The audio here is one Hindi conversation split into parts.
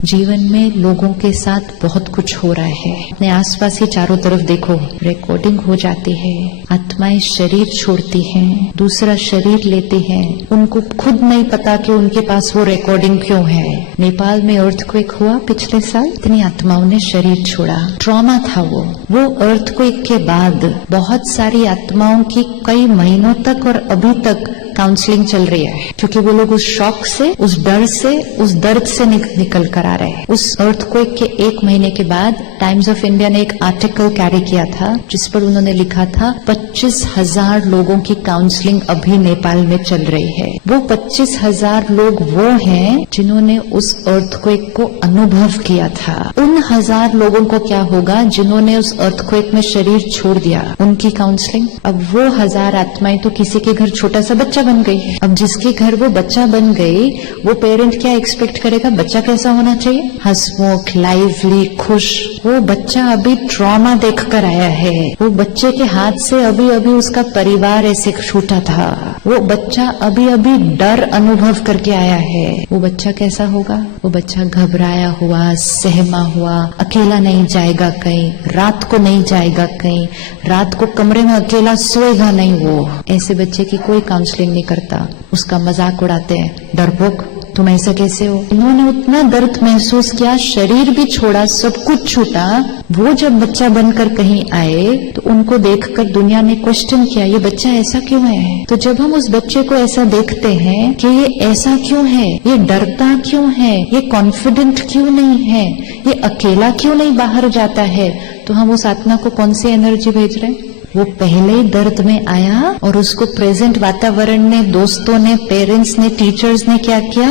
जीवन में लोगों के साथ बहुत कुछ हो रहा है। अपने आसपास ही चारों तरफ देखो, रिकॉर्डिंग हो जाती है, आत्माएं शरीर छोड़ती हैं, दूसरा शरीर लेते हैं, उनको खुद नहीं पता कि उनके पास वो रिकॉर्डिंग क्यों है। नेपाल में अर्थक्वेक हुआ पिछले साल, इतनी आत्माओं ने शरीर छोड़ा, ट्रॉमा था वो अर्थक्वेक के बाद बहुत सारी आत्माओं की कई महीनों तक और अभी तक काउंसलिंग चल रही है, क्योंकि वो लोग उस शॉक से, उस डर से, उस दर्द से निकल कर आ रहे हैं। उस अर्थक्वेक के 1 महीने के बाद टाइम्स ऑफ इंडिया ने एक आर्टिकल कैरी किया था जिस पर उन्होंने लिखा था 25,000 लोगों की काउंसलिंग अभी नेपाल में चल रही है। वो 25,000 लोग वो हैं जिन्होंने उस अर्थक्वेक को अनुभव किया था। उन 1,000 लोगों को क्या होगा जिन्होंने उस अर्थक्वेक में शरीर छोड़ दिया, उनकी काउंसलिंग। अब वो 1,000 आत्माएं तो किसी के घर छोटा सा बच्चा बन गई। अब जिसके घर वो बच्चा बन गई, वो पेरेंट क्या एक्सपेक्ट करेगा, बच्चा कैसा होना चाहिए, हंसमुख, लाइवली, खुश। वो बच्चा अभी ट्रॉमा देख कर आया है, वो बच्चे के हाथ से अभी अभी उसका परिवार ऐसे छूटा था, वो बच्चा अभी अभी डर अनुभव करके आया है। वो बच्चा कैसा होगा, वो बच्चा घबराया हुआ, सहमा हुआ, अकेला नहीं जाएगा कहीं, रात को नहीं जाएगा कहीं, रात को कमरे में अकेला सोएगा नहीं। वो ऐसे बच्चे की कोई काउंसलिंग नहीं करता, उसका मजाक उड़ाते हैं, डरपोक तुम ऐसा कैसे हो। इन्होंने उतना दर्द महसूस किया, शरीर भी छोड़ा, सब कुछ छूटा। वो जब बच्चा बनकर कहीं आए तो उनको देखकर दुनिया ने क्वेश्चन किया, ये बच्चा ऐसा क्यों है। तो जब हम उस बच्चे को ऐसा देखते हैं कि ये ऐसा क्यों है, ये डरता क्यों है, ये कॉन्फिडेंट क्यों नहीं है, ये अकेला क्यों नहीं बाहर जाता है, तो हम उस आत्मा को कौन सी एनर्जी भेज रहे हैं। वो पहले ही दर्द में आया और उसको प्रेजेंट वातावरण ने, दोस्तों ने, पेरेंट्स ने, टीचर्स ने क्या किया,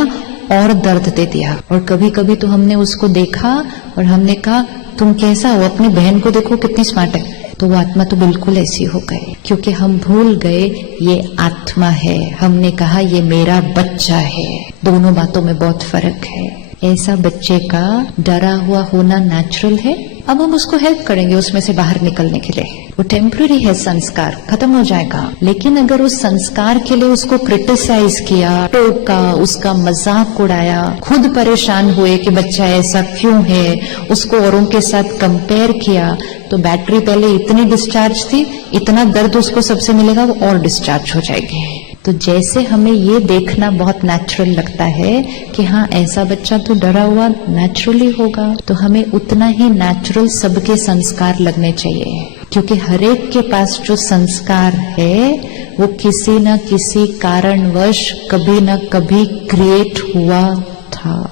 और दर्द दे दिया। और कभी कभी तो हमने उसको देखा और हमने कहा तुम कैसा हो, अपनी बहन को देखो कितनी स्मार्ट है। तो वो आत्मा तो बिल्कुल ऐसी हो गई, क्योंकि हम भूल गए ये आत्मा है, हमने कहा ये मेरा बच्चा है। दोनों बातों में बहुत फर्क है। ऐसा बच्चे का डरा हुआ होना नेचुरल है। अब हम उसको हेल्प करेंगे उसमें से बाहर निकलने के लिए। वो टेम्पररी है, संस्कार खत्म हो जाएगा। लेकिन अगर उस संस्कार के लिए उसको क्रिटिसाइज किया, टोका, उसका मजाक उड़ाया, खुद परेशान हुए कि बच्चा ऐसा क्यों है, उसको औरों के साथ कंपेयर किया, तो बैटरी पहले इतनी डिस्चार्ज थी, इतना दर्द उसको सबसे मिलेगा, वो और डिस्चार्ज हो जाएगी। तो जैसे हमें ये देखना बहुत नेचुरल लगता है कि हाँ ऐसा बच्चा तो डरा हुआ नेचुरली होगा, तो हमें उतना ही नेचुरल सबके संस्कार लगने चाहिए, क्योंकि हरेक के पास जो संस्कार है वो किसी न किसी कारणवश कभी न कभी क्रिएट हुआ था।